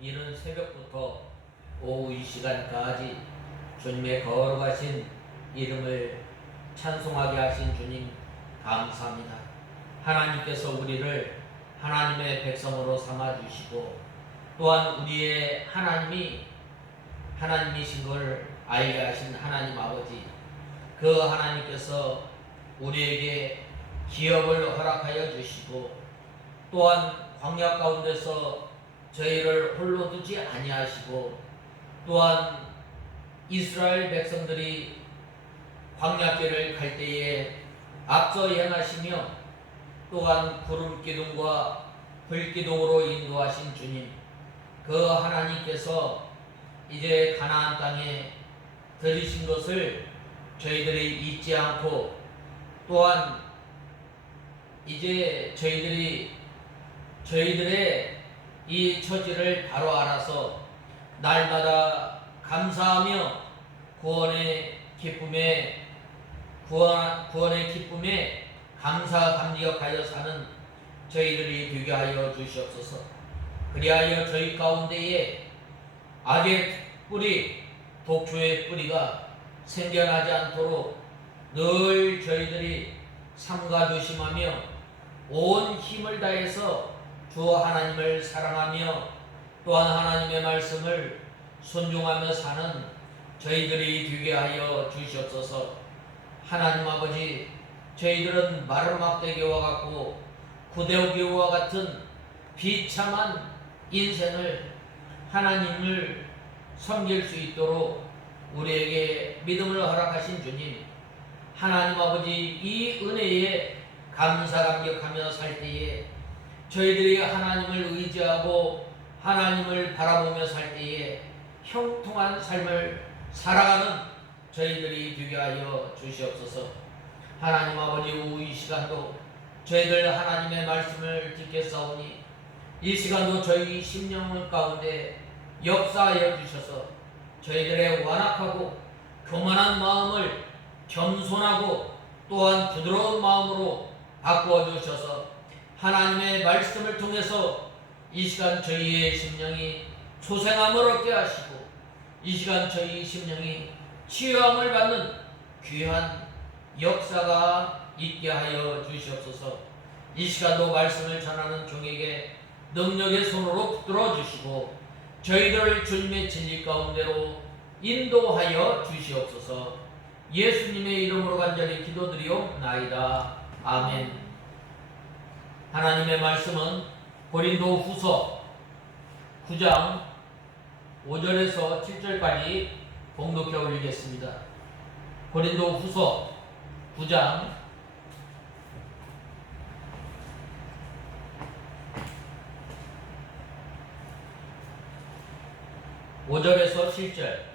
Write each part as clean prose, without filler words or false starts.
이른 새벽부터 오후 이 시간까지 주님의 거룩하신 이름을 찬송하게 하신 주님 감사합니다. 하나님께서 우리를 하나님의 백성으로 삼아주시고 또한 우리의 하나님이신 걸 알게 하신 하나님 아버지, 그 하나님께서 우리에게 기업을 허락하여 주시고 또한 광야 가운데서 저희를 홀로 두지 아니하시고 또한 이스라엘 백성들이 광야길을 갈 때에 앞서 행하시며 또한 구름 기둥과 불 기둥으로 인도하신 주님, 그 하나님께서 이제 가나안 땅에 들이신 것을 저희들이 잊지 않고 또한 이제 저희들의 이 처지를 바로 알아서 날마다 감사하며 구원의 기쁨에 감사 감격하여 사는 저희들이 되게 하여 주시옵소서. 그리하여 저희 가운데에 악의 뿌리, 독초의 뿌리가 생겨나지 않도록 늘 저희들이 삼가 조심하며 온 힘을 다해서 주 하나님을 사랑하며 또한 하나님의 말씀을 순종하며 사는 저희들이 되게 하여 주시옵소서. 하나님 아버지, 저희들은 마른 막대기와 같고 구데기와 같은 비참한 인생을 하나님을 섬길 수 있도록 우리에게 믿음을 허락하신 주님, 하나님 아버지, 이 은혜에 감사 감격하며 살 때에 저희들이 하나님을 의지하고 하나님을 바라보며 살 때에 형통한 삶을 살아가는 저희들이 되게 하여 주시옵소서. 하나님 아버지, 오후 이 시간도 저희들 하나님의 말씀을 듣겠사오니 이 시간도 저희 심령 가운데 역사하여 주셔서 저희들의 완악하고 교만한 마음을 겸손하고 또한 부드러운 마음으로 바꾸어 주셔서 하나님의 말씀을 통해서 이 시간 저희의 심령이 소생함을 얻게 하시고 이 시간 저희 심령이 치유함을 받는 귀한 역사가 있게 하여 주시옵소서. 이 시간도 말씀을 전하는 종에게 능력의 손으로 붙들어 주시고 저희들을 주님의 진리 가운데로 인도하여 주시옵소서. 예수님의 이름으로 간절히 기도드리옵나이다. 아멘. 하나님의 말씀은 고린도 후서 9장 5절에서 7절까지 봉독해 올리겠습니다. 고린도 후서 9장 5절에서 7절.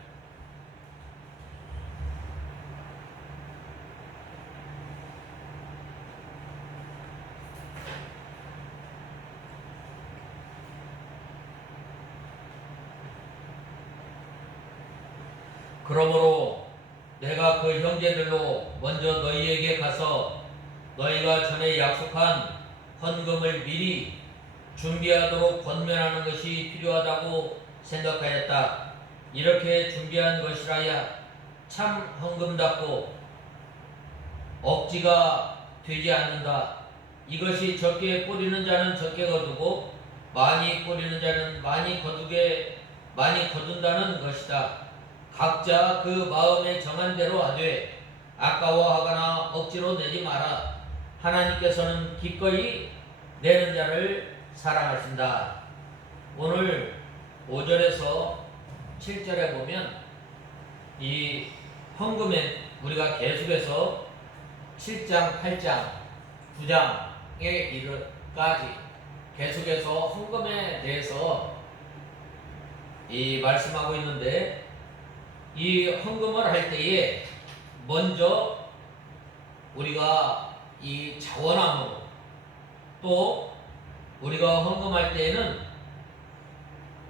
그러므로 내가 그 형제들로 먼저 너희에게 가서 너희가 전에 약속한 헌금을 미리 준비하도록 권면하는 것이 필요하다고 생각하였다. 이렇게 준비한 것이라야 참 헌금답고 억지가 되지 않는다. 이것이 적게 뿌리는 자는 적게 거두고 많이 뿌리는 자는 많이 거둔다는 것이다. 각자 그 마음에 정한 대로 하되 아까워하거나 억지로 내지 마라. 하나님께서는 기꺼이 내는 자를 사랑하신다. 오늘 5절에서 7절에 보면 이 헌금에 우리가 계속해서 7장, 8장, 9장에 이르까지 계속해서 헌금에 대해서 이 말씀하고 있는데 이 헌금을 할 때에 먼저 우리가 이 자원함으로 또 우리가 헌금할 때에는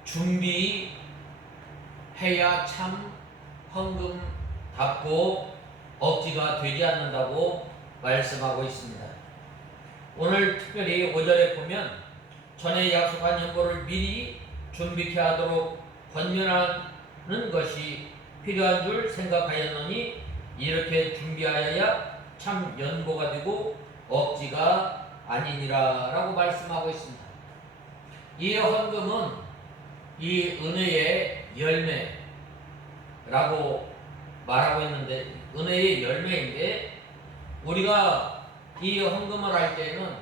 준비해야 참 헌금답고 억지가 되지 않는다고 말씀하고 있습니다. 오늘 특별히 5절에 보면 전에 약속한 연보를 미리 준비케 하도록 권면하는 것이 필요한 줄 생각하였노니 이렇게 준비하여야 참 연고가 되고 억지가 아니니라 라고 말씀하고 있습니다. 이 헌금은 이 은혜의 열매라고 말하고 있는데, 은혜의 열매인데, 우리가 이 헌금을 할 때는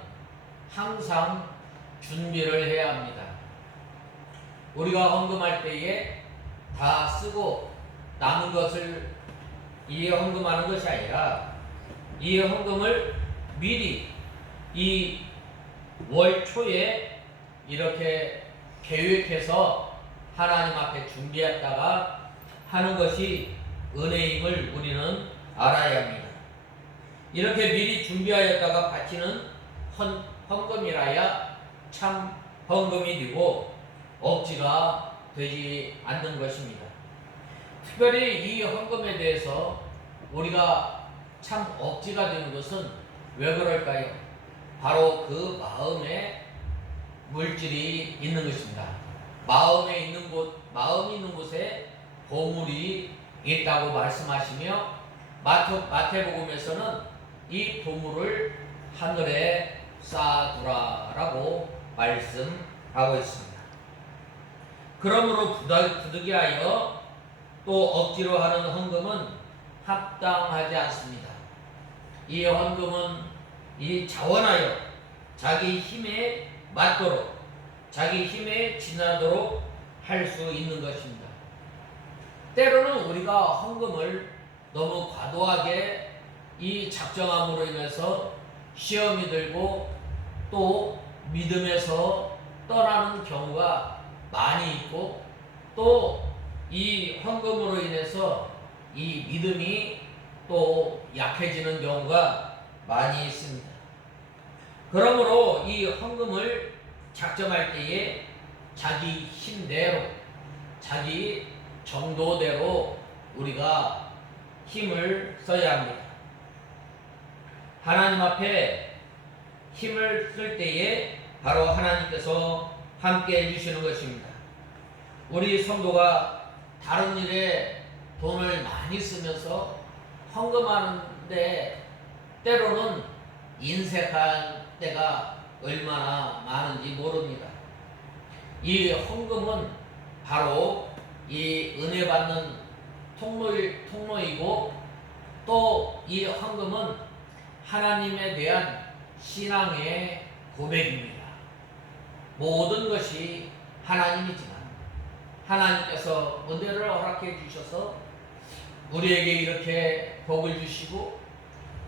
항상 준비를 해야 합니다. 우리가 헌금할 때에 다 쓰고 남은 것을 이 헌금하는 것이 아니라, 이 헌금을 미리 이 월 초에 이렇게 계획해서 하나님 앞에 준비했다가 하는 것이 은혜임을 우리는 알아야 합니다. 이렇게 미리 준비하였다가 바치는 헌금이라야 참 헌금이 되고 억지가 되지 않는 것입니다. 특별히 이 헌금에 대해서 우리가 참 억지가 되는 것은 왜 그럴까요? 바로 그 마음에 물질이 있는 것입니다. 마음이 있는 곳에 보물이 있다고 말씀하시며, 마태복음에서는 이 보물을 하늘에 쌓아두라라고 말씀하고 있습니다. 그러므로 부득이하여 또 억지로 하는 헌금은 합당하지 않습니다. 이 헌금은 이 자원하여 자기 힘에 맞도록, 자기 힘에 지나도록 할 수 있는 것입니다. 때로는 우리가 헌금을 너무 과도하게 이 작정함으로 인해서 시험이 들고 또 믿음에서 떠나는 경우가 많이 있고, 또 이 헌금으로 인해서 이 믿음이 또 약해지는 경우가 많이 있습니다. 그러므로 이 헌금을 작정할 때에 자기 힘대로, 자기 정도대로 우리가 힘을 써야 합니다. 하나님 앞에 힘을 쓸 때에 바로 하나님께서 함께 해주시는 것입니다. 우리 성도가 다른 일에 돈을 많이 쓰면서 헌금하는데 때로는 인색할 때가 얼마나 많은지 모릅니다. 이 헌금은 바로 이 은혜 받는 통로이고, 또 이 헌금은 하나님에 대한 신앙의 고백입니다. 모든 것이 하나님이지만 하나님께서 은혜를 허락해 주셔서 우리에게 이렇게 복을 주시고,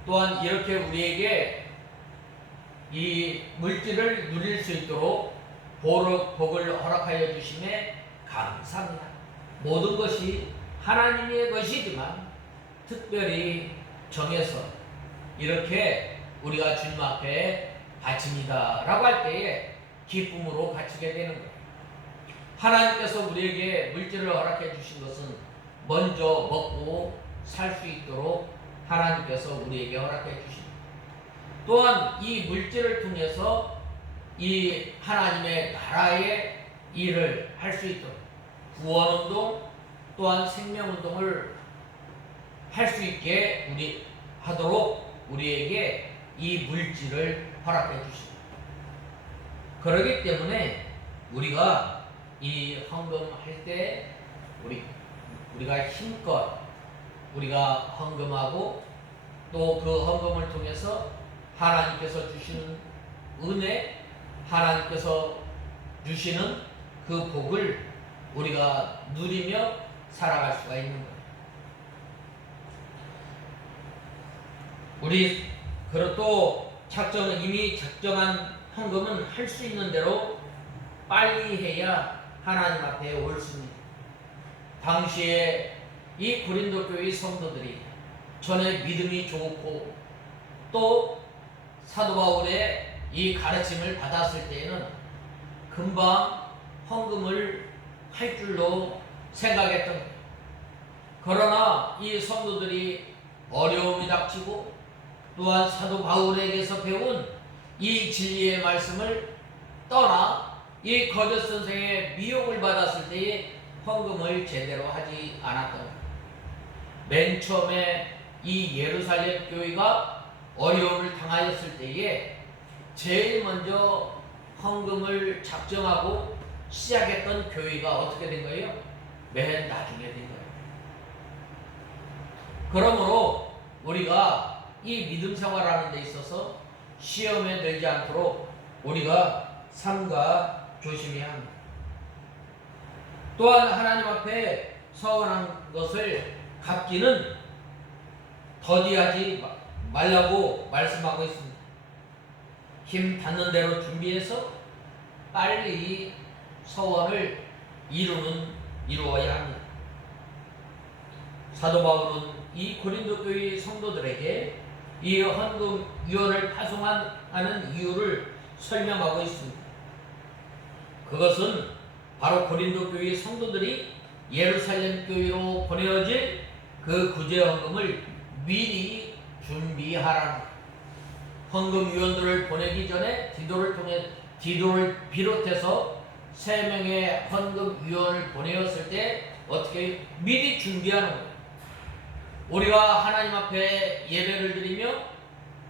또한 이렇게 우리에게 이 물질을 누릴 수 있도록 복을 허락하여 주심에 감사합니다. 모든 것이 하나님의 것이지만 특별히 정해서 이렇게 우리가 주님 앞에 바칩니다 라고 할 때에 기쁨으로 바치게 되는 거예요. 하나님께서 우리에게 물질을 허락해 주신 것은 먼저 먹고 살 수 있도록 하나님께서 우리에게 허락해 주십니다. 또한 이 물질을 통해서 이 하나님의 나라의 일을 할 수 있도록 구원운동 또한 생명운동을 할 수 있게 하도록 우리에게 이 물질을 허락해 주십니다. 그렇기 때문에 우리가 이 헌금할 때 우리가 힘껏 우리가 헌금하고, 또 그 헌금을 통해서 하나님께서 주시는 은혜, 하나님께서 주시는 그 복을 우리가 누리며 살아갈 수가 있는 거예요. 우리 또 이미 작정한 헌금은 할 수 있는 대로 빨리 해야 하나님 앞에 옳습니다. 당시에 이 고린도 교회 성도들이 전에 믿음이 좋고 또 사도 바울의 이 가르침을 받았을 때에는 금방 헌금을 할 줄로 생각했던 거예요. 그러나 이 성도들이 어려움이 닥치고 또한 사도 바울에게서 배운 이 진리의 말씀을 떠나 이 거짓 선생의 미혹을 받았을 때에 헌금을 제대로 하지 않았던 거예요. 맨 처음에 이 예루살렘 교회가 어려움을 당하였을 때에 제일 먼저 헌금을 작정하고 시작했던 교회가 어떻게 된 거예요? 맨 나중에 된 거예요. 그러므로 우리가 이 믿음 생활하는 데 있어서 시험에 들지 않도록 우리가 삼가 조심해야 합니다. 또한 하나님 앞에 서원한 것을 갚기는 더디하지 말라고 말씀하고 있습니다. 힘 닿는 대로 준비해서 빨리 서원을 이루어야 합니다. 사도 바울은 이 고린도 교회 성도들에게 이 헌금 유언을 파송하는 이유를 설명하고 있습니다. 그것은 바로 고린도 교회 성도들이 예루살렘 교회로 보내어질 그 구제 헌금을 미리 준비하라는 거예요. 헌금 유언들을 보내기 전에 디도를 비롯해서 3명의 헌금 유언을 보내었을 때 어떻게 미리 준비하는 거예요. 우리가 하나님 앞에 예배를 드리며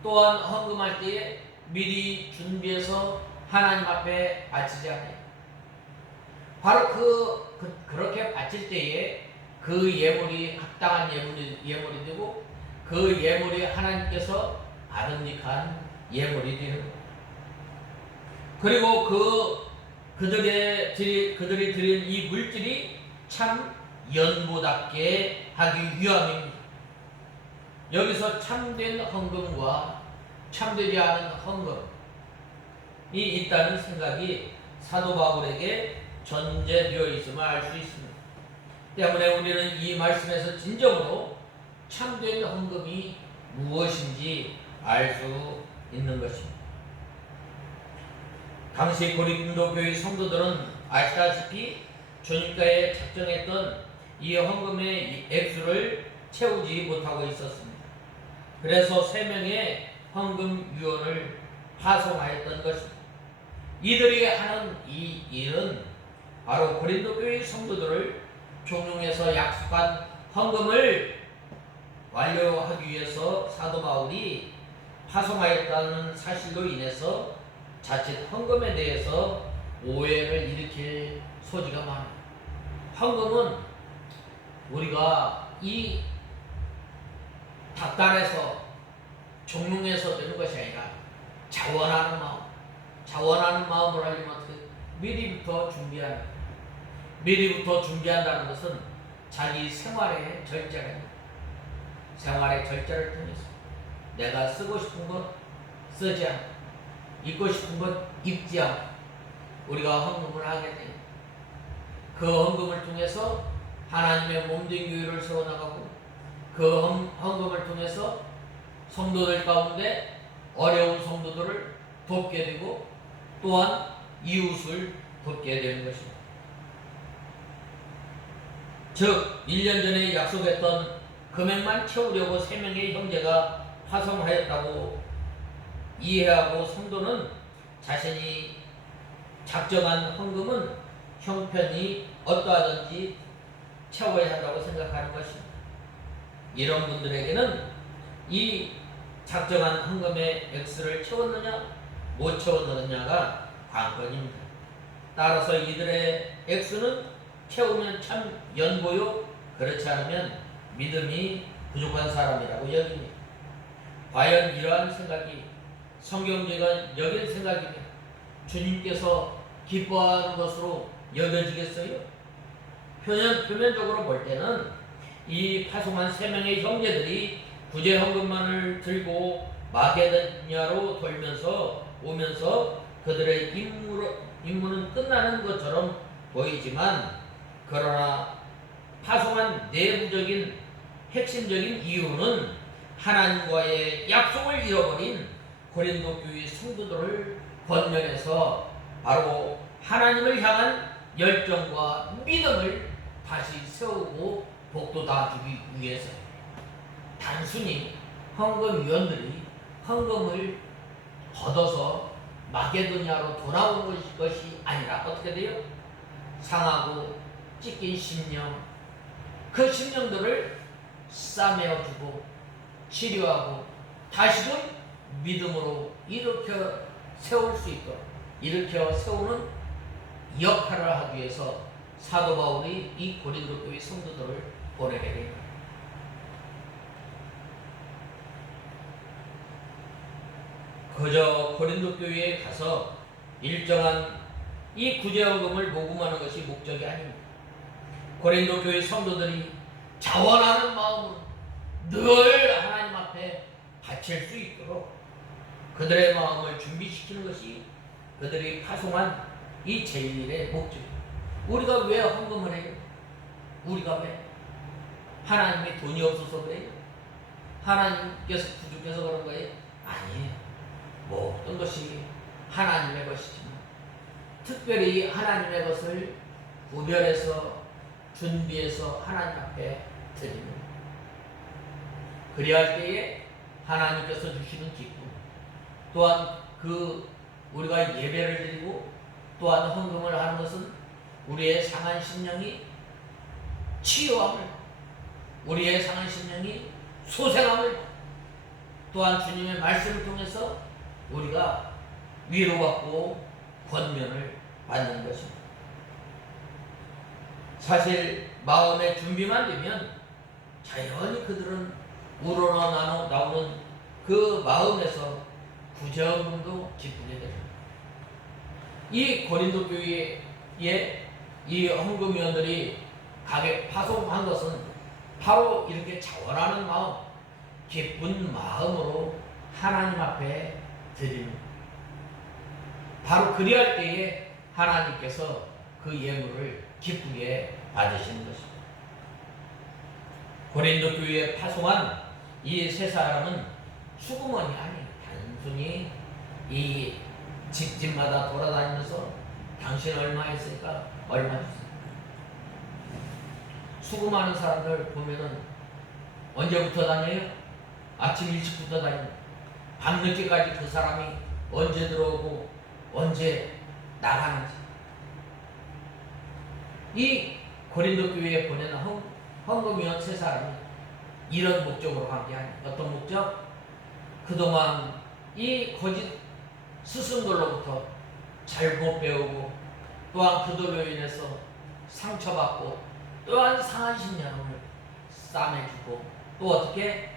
또한 헌금할 때에 미리 준비해서 하나님 앞에 바치자 해요. 바로 그렇게 바칠 때에 그 예물이 합당한 예물이 되고 그 예물이 하나님께서 바람직한 예물이 되는 거예요. 그리고 그들이 드린 이 물질이 참 연보답게 하기 위함입니다. 여기서 참된 헌금과 참되지 않은 헌금이 있다는 생각이 사도 바울에게 전제되어 있음을 알 수 있습니다. 때문에 우리는 이 말씀에서 진정으로 참된 헌금이 무엇인지 알 수 있는 것입니다. 당시 고린도 교회 성도들은 아시다시피 주님께에 작정했던 이 헌금의 액수를 채우지 못하고 있었습니다. 그래서 3명의 헌금 유언을 파송하였던 것입니다. 이들이 하는 이 일은 바로 고린도 교회 성도들을 종용해서 약속한 헌금을 완료하기 위해서 사도 바울이 파송하였다는 사실로 인해서 자칫 헌금에 대해서 오해를 일으킬 소지가 많아요. 헌금은 우리가 이 닭단에서 종용해서 되는 것이 아니라 자원하는 마음으로 하려면 어떻게 미리부터 준비한다는 것은 자기 생활의 절제입니다. 생활의 절제를 통해서 내가 쓰고 싶은 것 쓰지 않고 입고 싶은 것 입지 않고 우리가 헌금을 하게 됩니다. 그 헌금을 통해서 하나님의 몸된 교회를 세워나가고 그 헌금을 통해서 성도들 가운데 어려운 성도들을 돕게 되고 또한 이웃을 돕게 되는 것입니다. 즉 1년 전에 약속했던 금액만 채우려고 3명의 형제가 파송하였다고 이해하고 성도는 자신이 작정한 헌금은 형편이 어떠하든지 채워야 한다고 생각하는 것입니다. 이런 분들에게는 이 작정한 헌금의 액수를 채웠느냐 못 채웠느냐가 관건입니다. 따라서 이들의 액수는 채우면 참 연보요, 그렇지 않으면 믿음이 부족한 사람이라고 여깁니다. 과연 이러한 생각이 성경제가 여길 생각이면 주님께서 기뻐하는 것으로 여겨지겠어요? 표면적으로 볼 때는 이 파송한 3명의 형제들이 구제 헌금만을 들고 마게도냐로 오면서 그들의 임무는 끝나는 것처럼 보이지만 그러나 파송한 내부적인 핵심적인 이유는 하나님과의 약속을 잃어버린 고린도 교회 성도들을 권면해서 바로 하나님을 향한 열정과 믿음을 다시 세우고 복돋아주기 위해서 단순히 헌금위원들이 헌금을 걷어서 마게도냐로 돌아온 것이 아니라 어떻게 돼요? 상하고 찢긴 심령, 그 심령들을 싸매어주고 치료하고 다시금 믿음으로 일으켜 세울 수 있도록 일으켜 세우는 역할을 하기 위해서 사도 바울이 이 고린도 교회 성도들을 보내게 됩니다. 그저 고린도 교회에 가서 일정한 이 구제헌금을 모금하는 것이 목적이 아닙니다. 고린도 교회 성도들이 자원하는 마음으로 늘 하나님 앞에 바칠 수 있도록 그들의 마음을 준비시키는 것이 그들이 파송한 이 제1의 목적입니다. 우리가 왜 헌금을 해요? 우리가 왜? 하나님의 돈이 없어서 그래요? 하나님께서 부족해서 그런 거예요? 아니에요. 모든 것이 하나님의 것이지만 특별히 하나님의 것을 구별해서 준비해서 하나님 앞에 드립니다. 그리할 때에 하나님께서 주시는 기쁨, 또한 우리가 예배를 드리고 또한 헌금을 하는 것은 우리의 상한 심령이 치유함을, 우리의 상한 심령이 소생함을, 또한 주님의 말씀을 통해서 우리가 위로받고 권면을 받는 것입니다. 사실 마음의 준비만 되면 자연히 그들은 우러나 나오는 그 마음에서 구제헌금도 기쁘게 됩니다. 이 고린도 교회의 이 헌금위원들이 가게 파송한 것은 바로 이렇게 자원하는 마음, 기쁜 마음으로 하나님 앞에 드립니다. 바로 그리할 때에 하나님께서 그 예물을 기쁘게 받으시는 것입니다. 고린도 교회에 파송한 이 세 사람은 수구먼이 아니에요. 단순히 이 집집마다 돌아다니면서 당신 얼마 했으니까 얼마 줬습니다. 수금하는 사람들 보면은 언제부터 다녀요? 아침 일찍부터 다닙니다. 밤늦게까지 그 사람이 언제 들어오고 언제 나가는지. 이 고린도 교회에 보내는 헌금위원 세 사람이 이런 목적으로 간 게 아니에요. 어떤 목적? 그동안 이 거짓 스승들로부터 잘못 배우고 또한 그들로 인해서 상처받고 또한 상한 심령을 싸매주고 또 어떻게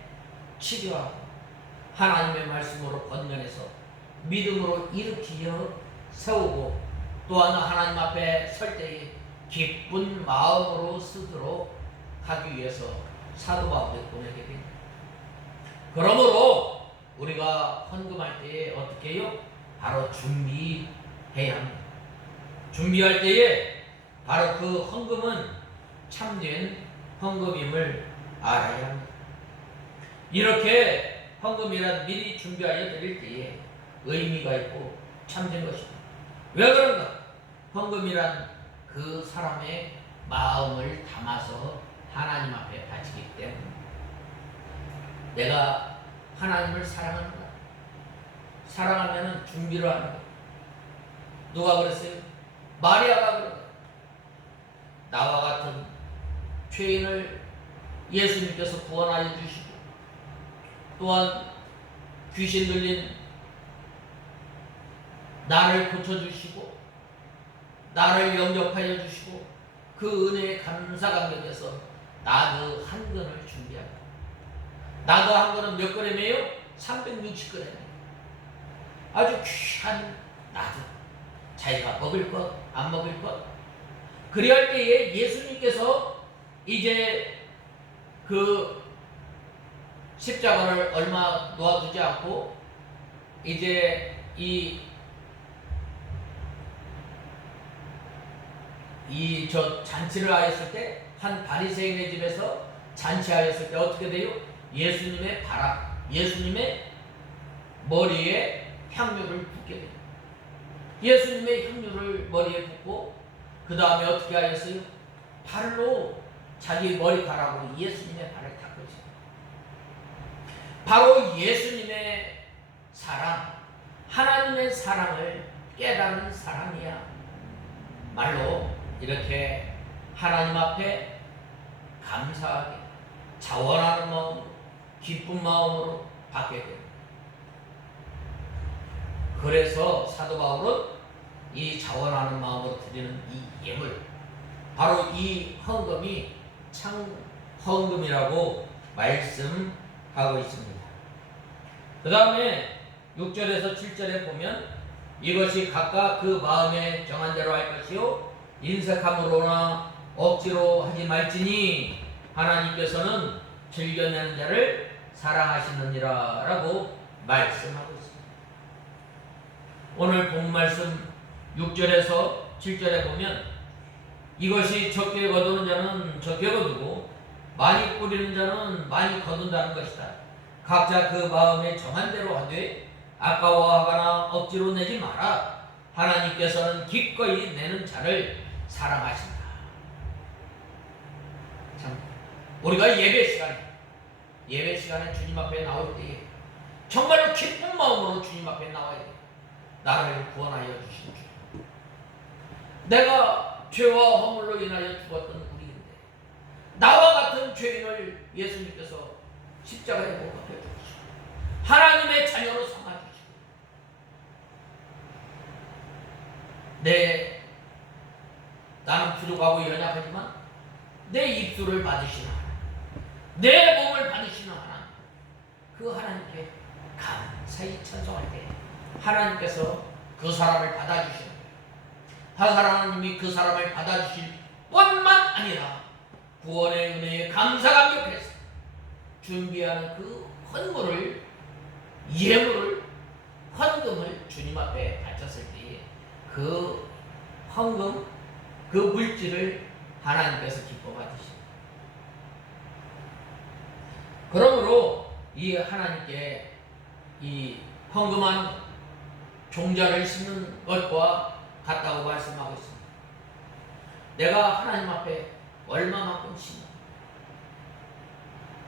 치료하고 하나님의 말씀으로 권면해서 믿음으로 일으키어 세우고 또한 하나님 앞에 설 때에 기쁜 마음으로 쓰도록 하기 위해서 사도 바울이 보내게 됩니다. 그러므로 우리가 헌금할 때에 어떻게 해요? 바로 준비해야 합니다. 준비할 때에 바로 그 헌금은 참된 헌금임을 알아야 합니다. 이렇게 헌금이란 미리 준비하여 드릴 때에 의미가 있고 참된 것입니다. 왜 그런가? 헌금이란 그 사람의 마음을 담아서 하나님 앞에 바치기 때문에 내가 하나님을 사랑합니다. 사랑하면 준비를 하는 거예요. 누가 그랬어요? 마리아가 그런 거예요. 나와 같은 죄인을 예수님께서 구원하여 주시고 또한 귀신 들린 나를 고쳐주시고 나를 영접하여 주시고 그 은혜에 감사 감격해서 나도 한 근을 준비한다. 나도 한 근은 몇 그램이에요? 360g. 아주 귀한 나도. 자기가 먹을 것, 안 먹을 것. 그리할 때에 예수님께서 이제 그 십자가를 얼마 놓아두지 않고 이제 잔치를 하였을 때 한 바리새인의 집에서 잔치하였을 때 어떻게 돼요? 예수님의 예수님의 머리에 향유를 붓게 돼요. 예수님의 향유를 머리에 붓고 그 다음에 어떻게 하였어요? 발로 자기 머리카락으로 예수님의 발을 닦으시고 바로 예수님의 사랑, 하나님의 사랑을 깨닫는 사람이야. 말로 이렇게 하나님 앞에 감사하게 자원하는 마음으로 기쁜 마음으로 받게 됩니다. 그래서 사도 바울은 이 자원하는 마음으로 드리는 이 예물, 바로 이 헌금이 참 헌금이라고 말씀하고 있습니다. 그 다음에 6절에서 7절에 보면 이것이 각각 그 마음에 정한 대로 할 것이요 인색함으로나 억지로 하지 말지니 하나님께서는 즐겨내는 자를 사랑하시느니라 라고 말씀하고 있습니다. 오늘 본 말씀 6절에서 7절에 보면 이것이 적게 거두는 자는 적게 거두고 많이 뿌리는 자는 많이 거둔다는 것이다. 각자 그 마음에 정한 대로 하되 아까워하거나 억지로 내지 마라. 하나님께서는 기꺼이 내는 자를 사랑하신다. 참, 우리가 예배 시간에 주님 앞에 나올 때에 정말로 기쁜 마음으로 주님 앞에 나와야 돼. 나를 구원하여 주신 주. 내가 죄와 허물로 인하여 죽었던 우리인데 나와 같은 죄인을 예수님께서 십자가에 못 박혀 주시고 하나님의 자녀로 삼아 주시고 나는 부족하고 연약하지만 내 입술을 받으시는 하나님, 내 몸을 받으시는 하나님, 그 하나님께 감사히 찬송할 때 하나님께서 그 사람을 받아주시는 거예요. 하나님이 그 사람을 받아주실 뿐만 아니라 구원의 은혜에 감사감 옆에서 준비하는 그 헌물을, 예물을, 헌금을 주님 앞에 바쳤을 때에 그 헌금, 그 물질을 하나님께서 기뻐 받으십니다. 그러므로 이 하나님께 이 헌금한 종자를 심는 것과 같다고 말씀하고 있습니다. 내가 하나님 앞에 얼마만큼 심어?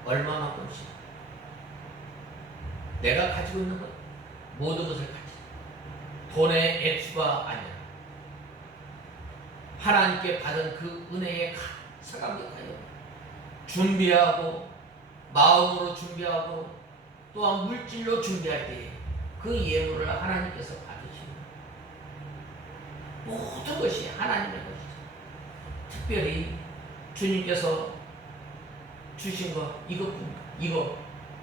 얼마만큼 심어? 내가 가지고 있는 것, 모든 것을 가지고 돈의 액수가 아니라 하나님께 받은 그 은혜에 감사감격하여 준비하고 마음으로 준비하고 또한 물질로 준비할 때에 그 예물을 하나님께서 받으십니다. 모든 것이 하나님의 것이죠. 특별히 주님께서 주신 것 이거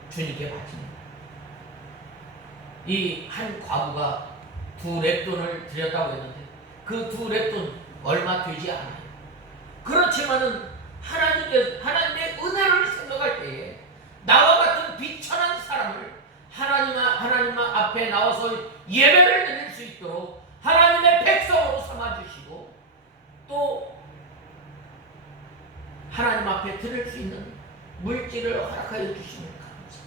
주님께 바칩니다. 이 한 과부가 2렙돈을 드렸다고 했는데 그 2렙돈 얼마 되지 않아요. 그렇지만은 하나님의 은혜를 생각할 때에 나와 같은 비천한 사람을 하나님 앞에 나와서 예배를 드릴 수 있도록 하나님의 백성으로 삼아주시고 또 하나님 앞에 드릴 수 있는 물질을 허락하여 주시면 감사합니다.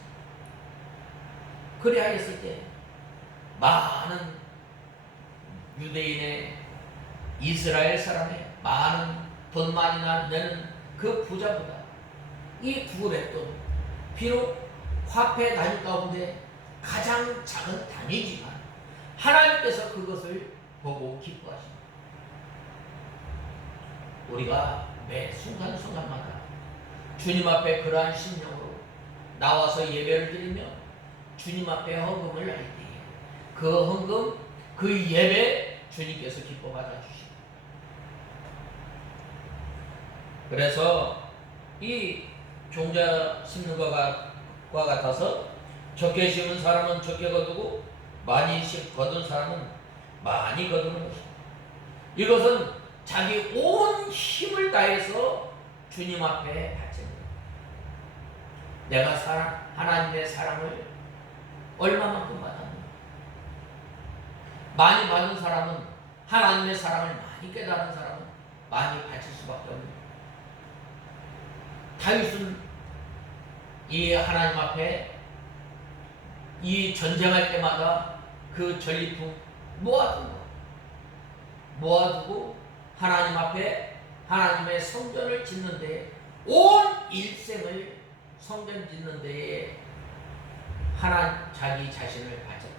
그리하였을 때 많은 유대인의 이스라엘 사람의 많은 돈 많이 내는 그 부자보다 이 2렙돈 비록 화폐 단위 가운데 가장 작은 단위지만 하나님께서 그것을 보고 기뻐하십니다. 우리가 매 순간순간마다 주님 앞에 그러한 심령으로 나와서 예배를 드리며 주님 앞에 헌금을 할 때에 그 헌금, 그 예배 주님께서 기뻐 받아주십니다. 그래서 이 종자 심는 것과 같아서 적게 심은 사람은 적게 거두고 많이 거둔 사람은 많이 거두는 것입니다. 이것은 자기 온 힘을 다해서 주님 앞에 바칩니다. 내가 하나님의 사랑을 얼마만큼 받았는가? 많이 받은 사람은 하나님의 사랑을 많이 깨달은 사람은 많이 바칠 수밖에 없습니다. 다윗은 이 하나님 앞에 이 전쟁할 때마다 그 전리품 모아두고 하나님 앞에 하나님의 성전을 짓는 데에 온 일생을 성전 짓는 데에 자기 자신을 바쳤다.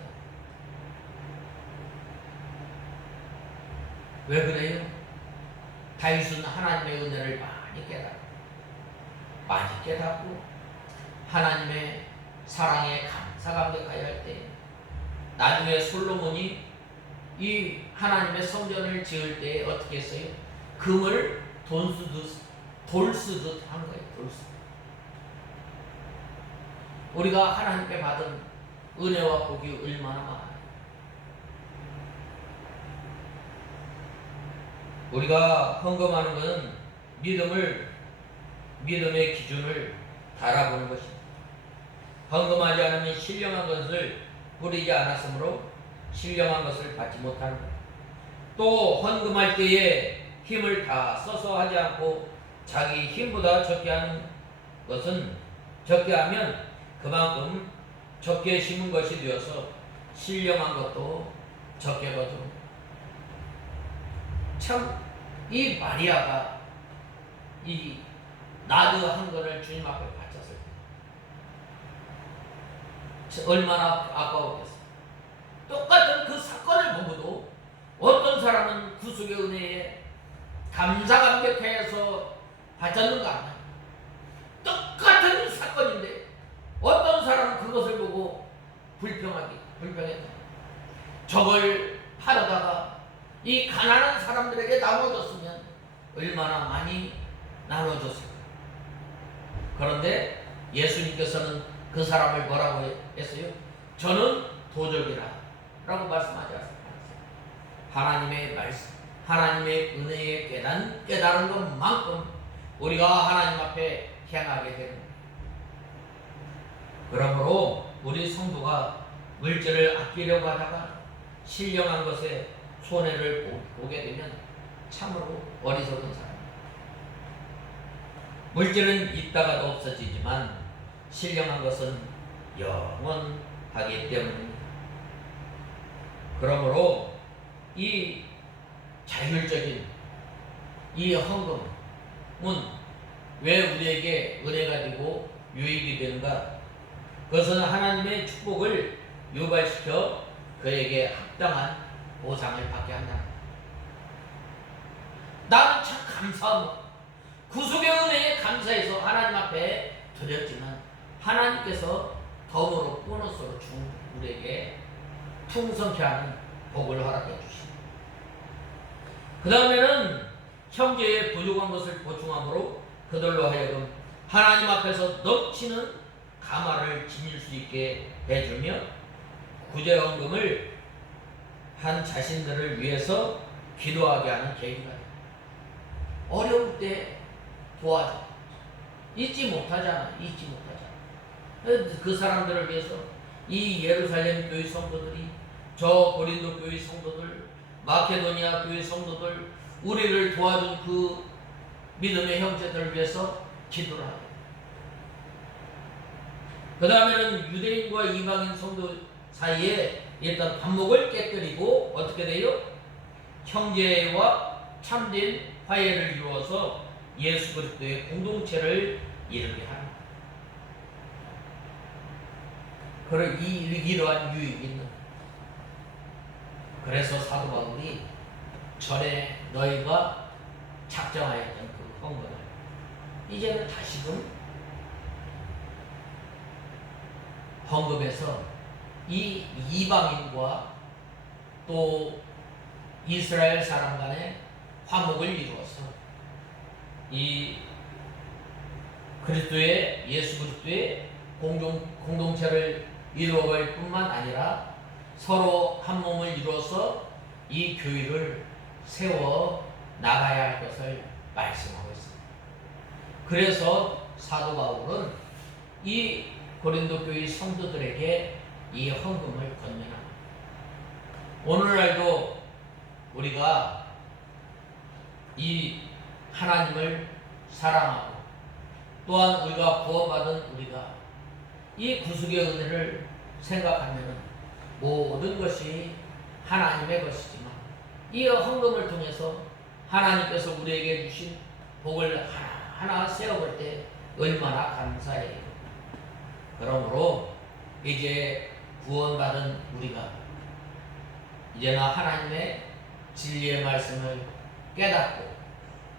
왜 그래요? 다윗은 하나님의 은혜를 많이 깨닫고 하나님의 사랑에 감사감격하여 할 때, 나중에 솔로몬이 이 하나님의 성전을 지을 때 어떻게 했어요? 금을 돌 쓰듯 한 거예요. 돌 쓰듯. 우리가 하나님께 받은 은혜와 복이 얼마나 많아요. 우리가 헌금하는 것은 믿음의 기준을 달아보는 것입니다. 헌금하지 않으면 신령한 것을 부리지 않았으므로 신령한 것을 받지 못하는 것. 또 헌금할 때에 힘을 다 써서 하지 않고 자기 힘보다 적게 하는 것은, 적게 하면 그만큼 적게 심은 것이 되어서 신령한 것도 적게 거두는. 참 이 마리아가 이 나드 한 것을 주님 앞에 바쳤을 때 얼마나 아까웠겠어요. 똑같은 그 사건을 보고도 어떤 사람은 구속의 은혜에 감사감격해서 바쳤는가 하냐. 똑같은 사건인데 어떤 사람은 그것을 보고 불평했다. 저걸 하려다가 이 가난한 사람들에게 나눠줬으면 얼마나 많이 나눠줬을까. 그런데 예수님께서는 그 사람을 뭐라고 했어요? 저는 도적이라 라고 말씀하지 않았어요. 하나님의 말씀, 하나님의 은혜에 깨달은 것만큼 우리가 하나님 앞에 행하게 되는 거예요. 그러므로 우리 성도가 물질을 아끼려고 하다가 신령한 것에 손해를 보게 되면 참으로 어리석은 사람입니다. 물질은 있다가도 없어지지만 신령한 것은 영원하기 때문입니다. 그러므로 이 자율적인 이 헌금은 왜 우리에게 은혜가 되고 유익이 되는가? 그것은 하나님의 축복을 유발시켜 그에게 합당한 보상을 받게 한다. 나는 참 감사합니다. 구속의 은혜에 감사해서 하나님 앞에 드렸지만 하나님께서 덤으로 보너스로 준 우리에게 풍성케 하는 복을 허락해 주십니다. 그 다음에는 형제의 부족한 것을 보충함으로 그들로 하여금 하나님 앞에서 넘치는 가마를 지닐 수 있게 해주며 구제헌금을 한 자신들을 위해서 기도하게 하는 계기가 됩니다. 어려울 때 도와줘. 잊지 못하잖아. 그 사람들을 위해서 이 예루살렘 교회 성도들이, 저 고린도 교회 성도들, 마케도니아 교회 성도들, 우리를 도와준 그 믿음의 형제들을 위해서 기도를 하고, 그 다음에는 유대인과 이방인 성도 사이에 일단 반목을 깨뜨리고 어떻게 돼요? 형제와 참된 화해를 이루어서 예수 그리스도의 공동체를 이루게 합니다. 그런 이러한 유익이 있는. 그래서 사도 바울이 전에 너희가 작정하였던 그 헌금을 이제는 다시금 헌금에서 이 이방인과 또 이스라엘 사람 간의 화목을 이루어서 이 예수 그리스도의 공동체를 이루어갈 뿐만 아니라 서로 한 몸을 이루어서 이 교회를 세워 나가야 할 것을 말씀하고 있습니다. 그래서 사도 바울은 이 고린도 교회 성도들에게 이 헌금을 권면합니다. 오늘날도 우리가 이 하나님을 사랑하고 또한 우리가 구원받은 우리가 이 구속의 은혜를 생각하면 모든 것이 하나님의 것이지만 이 헌금을 통해서 하나님께서 우리에게 주신 복을 하나하나 세어볼 때 얼마나 감사해요. 그러므로 이제 구원받은 우리가 이제는 하나님의 진리의 말씀을 깨닫고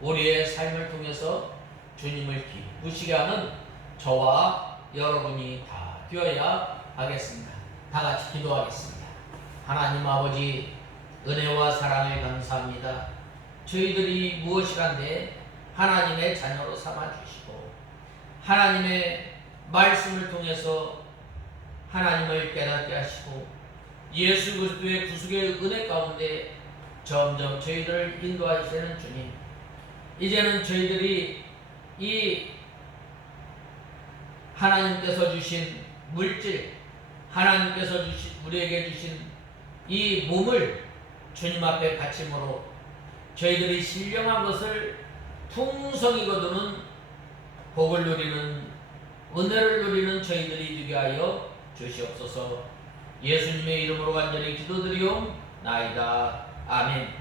우리의 삶을 통해서 주님을 기쁘시게 하는 저와 여러분이 다 되어야 하겠습니다. 다 같이 기도하겠습니다. 하나님 아버지, 은혜와 사랑을 감사합니다. 저희들이 무엇이란데 하나님의 자녀로 삼아주시고 하나님의 말씀을 통해서 하나님을 깨닫게 하시고 예수 그리스도의 구속의 은혜 가운데 점점 저희들을 인도하시는 주님, 이제는 저희들이 이 하나님께서 주신 물질, 하나님께서 우리에게 주신 이 몸을 주님 앞에 바침으로 저희들이 신령한 것을 풍성히 거두는 복을 누리는 은혜를 누리는 저희들이 되게 하여 주시옵소서. 예수님의 이름으로 간절히 기도드리옵나이다. 아멘.